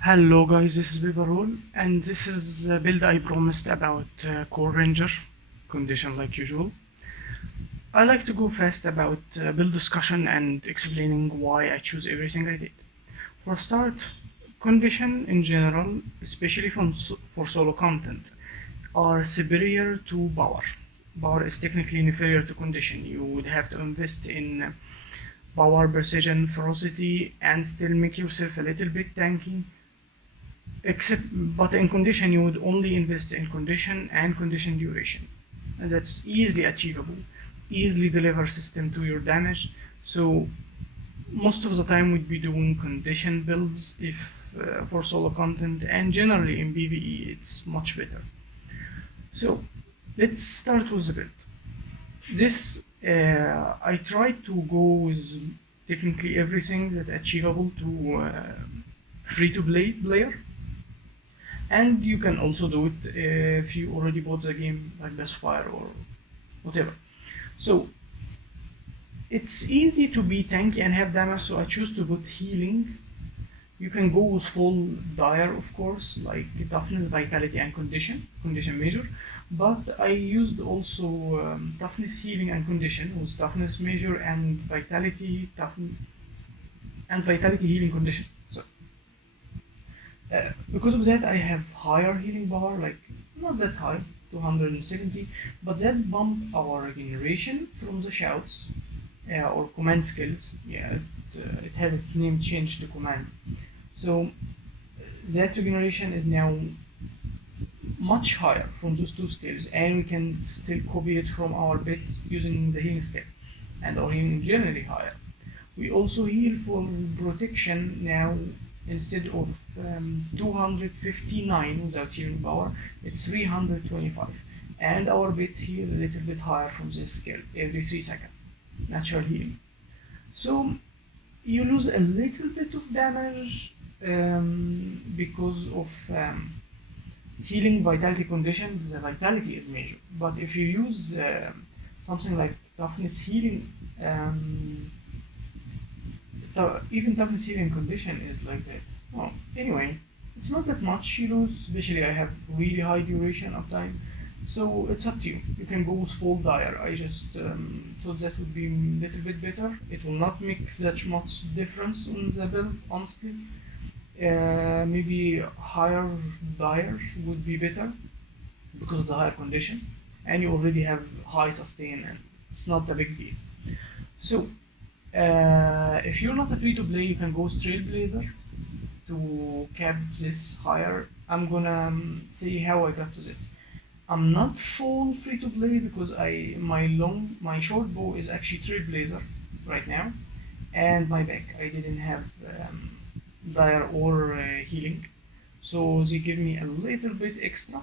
Hello guys, this is Bibarol, and this is a build I promised about Core Ranger condition like usual. I like to go fast about build discussion and explaining why I choose everything I did. For start, condition in general, especially for solo content, are superior to power. Power is technically inferior to condition. You would have to invest in power, precision, ferocity, and still make yourself a little bit tanky. But in condition, you would only invest in condition and condition duration, and that's easily achievable. Easily deliver system to your damage. So most of the time we'd be doing condition builds if for solo content, and generally in PvE it's much better. So let's start with the build. This I tried to go with technically everything that achievable to free-to-play player. And you can also do it if you already bought the game like Best Fire or whatever. So it's easy to be tanky and have damage, so I choose to put healing. You can go with full dire, of course, like toughness, vitality, and condition major. But I used also toughness, healing, and condition with toughness major and vitality, healing, condition. So because of that, I have higher healing power, like not that high, 270, but that bumped our regeneration from the shouts or command skills. Yeah, it has its name changed to command. So that regeneration is now much higher from those two skills, and we can still copy it from our bit using the healing skill, and our healing generally higher. We also heal for protection now. Instead of 259 without healing power, it's 325, and our bit heal a little bit higher from this skill every 3 seconds, natural healing. So you lose a little bit of damage because of healing, vitality, condition. The vitality is major, but if you use something like toughness, healing, even toughness, healing, condition is like that. Well, anyway, it's not that much you lose, especially I have really high duration uptime, so it's up to you. You can go with full dire. I just thought that would be a little bit better. It will not make that much difference on the build, honestly. Maybe higher dire would be better because of the higher condition, and you already have high sustain, and it's not a big deal. So if you're not a free-to-play, you can go Trailblazer to cap this higher. I'm gonna say how I got to this. I'm not full free-to-play because my short bow is actually Trailblazer right now, and my back I didn't have dire or healing, so they give me a little bit extra.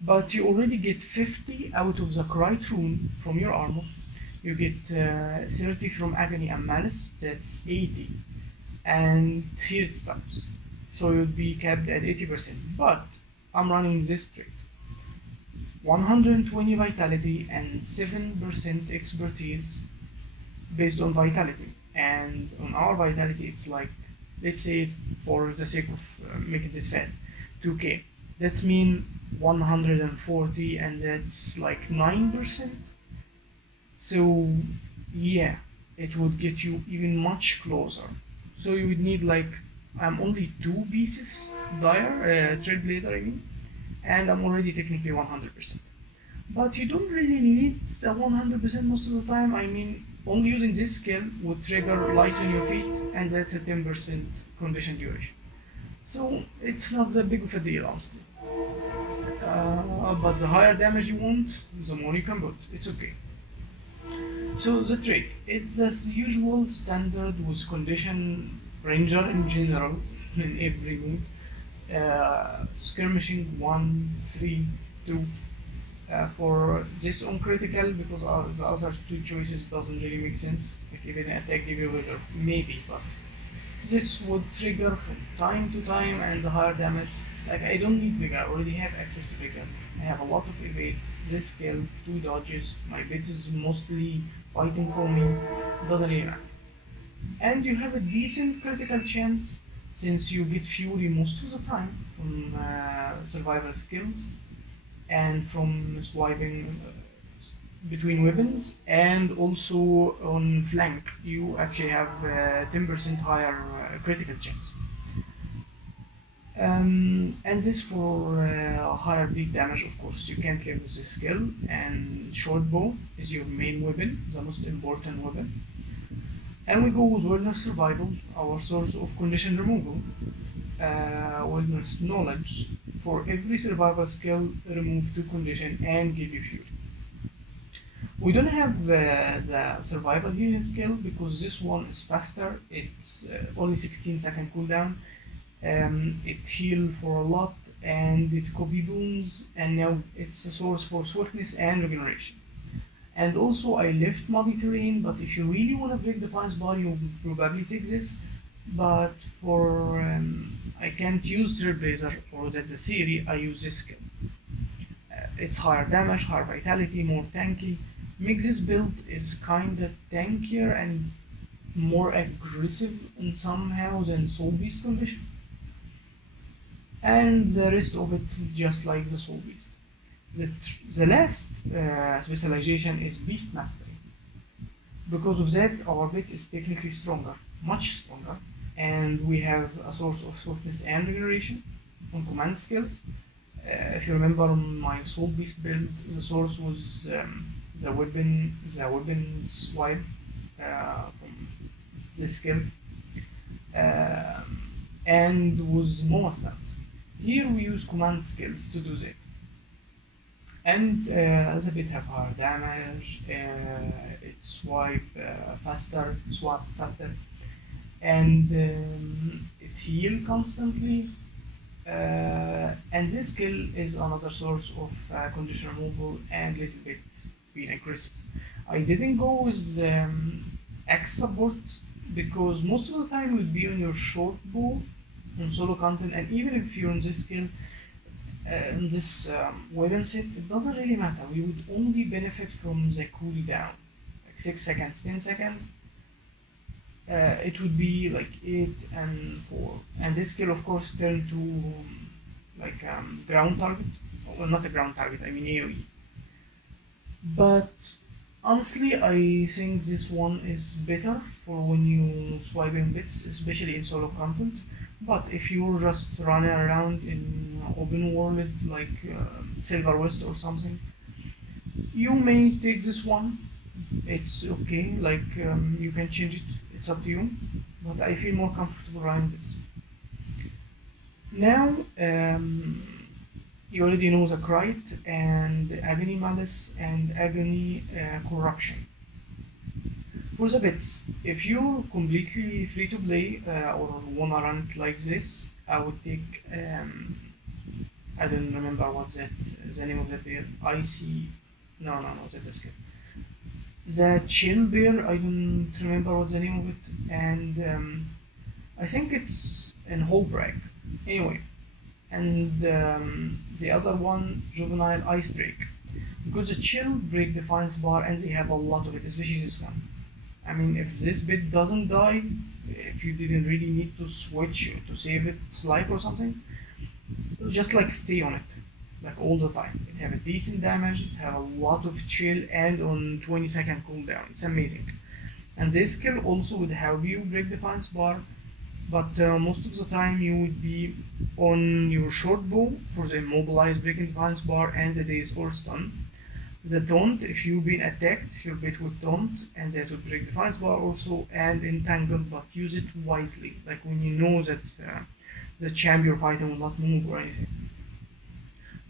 But you already get 50 out of the Cryt rune from your armor. You get 30 from Agony and Malice, that's 80, and here it stops. So you'll be capped at 80%, but I'm running this trait. 120 vitality and 7% expertise based on vitality. And on our vitality, it's like, let's say for the sake of making this fast, 2k. That's mean 140, and that's like 9%. So yeah, it would get you even much closer. So you would need like, I'm only 2 pieces dire, Trailblazer I mean, and I'm already technically 100%. But you don't really need the 100% most of the time. I mean, only using this skill would trigger light on your feet, and that's a 10% condition duration. So it's not that big of a deal, honestly. But the higher damage you want, the more you can put. It's okay. So the trait, it's as usual standard with condition ranger in general in every mood, skirmishing 1, 3, 2. For this on critical, because the other two choices doesn't really make sense. Like even attack give you vigor, maybe, but this would trigger from time to time and the higher damage. Like I don't need vigor, I already have access to vigor. I have a lot of evade, this skill, 2 dodges, my bit is mostly fighting for me, doesn't really matter. And you have a decent critical chance since you get fury most of the time from survival skills and from swiping between weapons, and also on flank you actually have 10% higher critical chance. And this for higher bleed damage, of course. You can't live with this skill, and short bow is your main weapon, the most important weapon. And we go with wilderness survival, our source of condition removal. Wilderness knowledge, for every survival skill remove 2 condition and give you fury. We don't have the survival healing skill because this one is faster. It's only 16-second cooldown. It heals for a lot and it copy booms, and now it's a source for swiftness and regeneration. And also I left muddy terrain, but if you really want to break the Defiance bar, you'll probably take this. But for I can't use Trailblazer or that's the theory, I use this skill. It's higher damage, higher vitality, more tanky. Makes this build is kinda tankier and more aggressive in somehow than Soul Beast condition. And the rest of it just like the Soul Beast. The last specialization is Beast Mastery. Because of that, our bit is technically stronger, much stronger, and we have a source of swiftness and regeneration on command skills. If you remember on my Soul Beast build, the source was the weapon swipe from this skill, and was MOA stance. Here we use command skills to do that. And the bit have higher damage, it swap faster, and it heal constantly. And this skill is another source of condition removal and little bit being aggressive. I didn't go with X support because most of the time you'll be on your short bow on solo content, and even if you're on this skill, in this weapon set, it doesn't really matter. We would only benefit from the cooldown, like 6 seconds, 10 seconds. It would be like 8 and 4, and this skill of course turn to like ground target, well not a ground target, I mean AoE. But honestly I think this one is better for when you swiping bits, especially in solo content. But if you're just running around in open world like Silver West or something, you may take this one. It's okay, like you can change it, it's up to you, but I feel more comfortable running this. Now you already know the Crite and Agony Malice and Agony Corruption. For the bits, if you're completely free to play or wanna run it like this, I would take I don't remember what's that the name of the bear. No, that's a skill. The Chill Bear, I don't remember what's the name of it, and I think it's in Holbrag. Anyway, and the other one, Juvenile Ice Break. Because the Chill break Defiance bar and they have a lot of it, especially this one. I mean, if this bit doesn't die, if you didn't really need to switch to save its life or something, just like stay on it, like all the time. It have a decent damage, it have a lot of chill, and on 20-second cooldown. It's amazing. And this skill also would help you break Defiance bar, but most of the time you would be on your short bow for the immobilized breaking Defiance bar and the daze or stun. The taunt, if you've been attacked, your bit would taunt, and that would break Defiance bar also, and entangle, but use it wisely, like when you know that the champ you're fighting will not move or anything.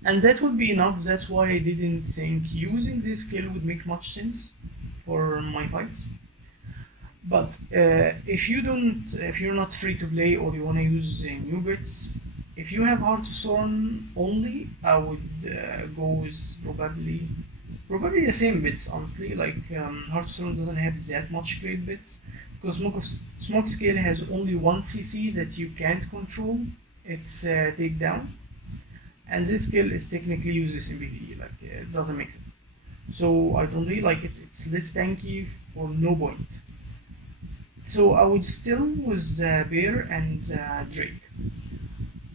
And that would be enough. That's why I didn't think using this skill would make much sense for my fights. But if you're not free to play or you want to use new bits, if you have Hearthstone only, I would go with probably the same bits, honestly. Like Hearthstone doesn't have that much great bits because Smoke Scale has only one CC that you can't control. It's takedown, and this skill is technically useless in PvE. Like it doesn't make sense. So I don't really like it. It's less tanky for no point. So I would still with Bear and Drake.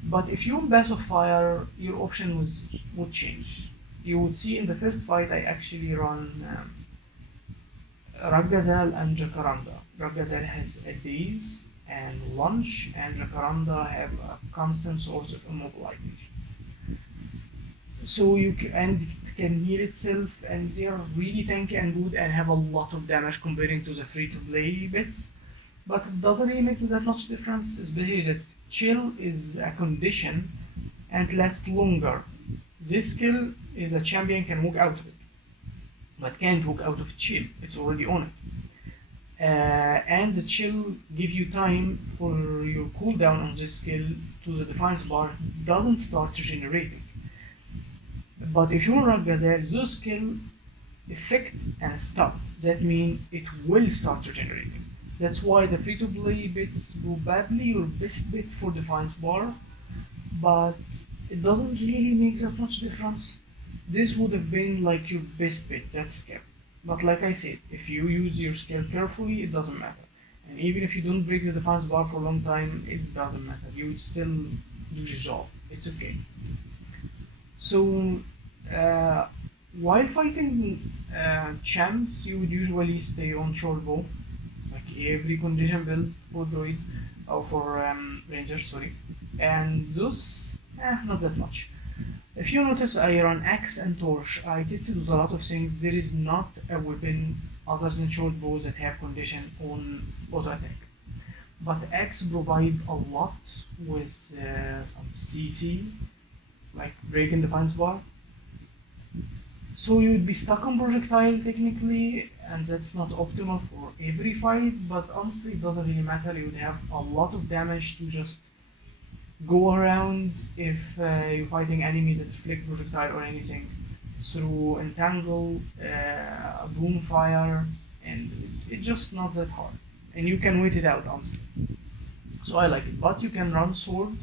But if you Bass of Fire, your option would change. You would see in the first fight I actually run Ragazal and Jacaranda. Ragazal has a daze and lunge, and Jacaranda have a constant source of immobilization. So and it can heal itself, and they are really tanky and good and have a lot of damage comparing to the free-to-play bits. But it doesn't really make that much difference, especially that chill is a condition and lasts longer. This skill is a champion can walk out of it, but can't walk out of chill. It's already on it. And the chill give you time for your cooldown on this skill to the defense bar doesn't start regenerating. But if you run Gazelle, those skill effect and stop. That means it will start regenerating. That's why the free-to-play bit's probably your best bit for defense bar, but it doesn't really make that much difference. This would have been like your best bit, that skill. But like I said, if you use your skill carefully, it doesn't matter. And even if you don't break the defense bar for a long time, it doesn't matter. You would still do your job. It's okay. So, while fighting champs, you would usually stay on short bow. Every condition build for droid or for rangers, sorry, and those not that much. If you notice, I run axe and torch. I tested with a lot of things. There is not a weapon other than short bows that have condition on auto attack, but axe provide a lot with some CC, like breaking defense bar. So you would be stuck on projectile technically, and that's not optimal for every fight, but honestly it doesn't really matter. You would have a lot of damage to just go around if you're fighting enemies that reflect projectile or anything through entangle, boom fire, and it's just not that hard. And you can wait it out, honestly. So I like it, but you can run sword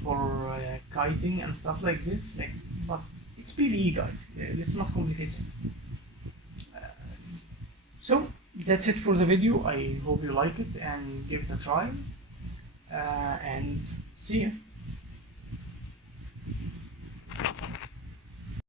for kiting and stuff like this, but it's PvE, guys. Let's not complicate things. So that's it for the video. I hope you like it and give it a try. And see ya.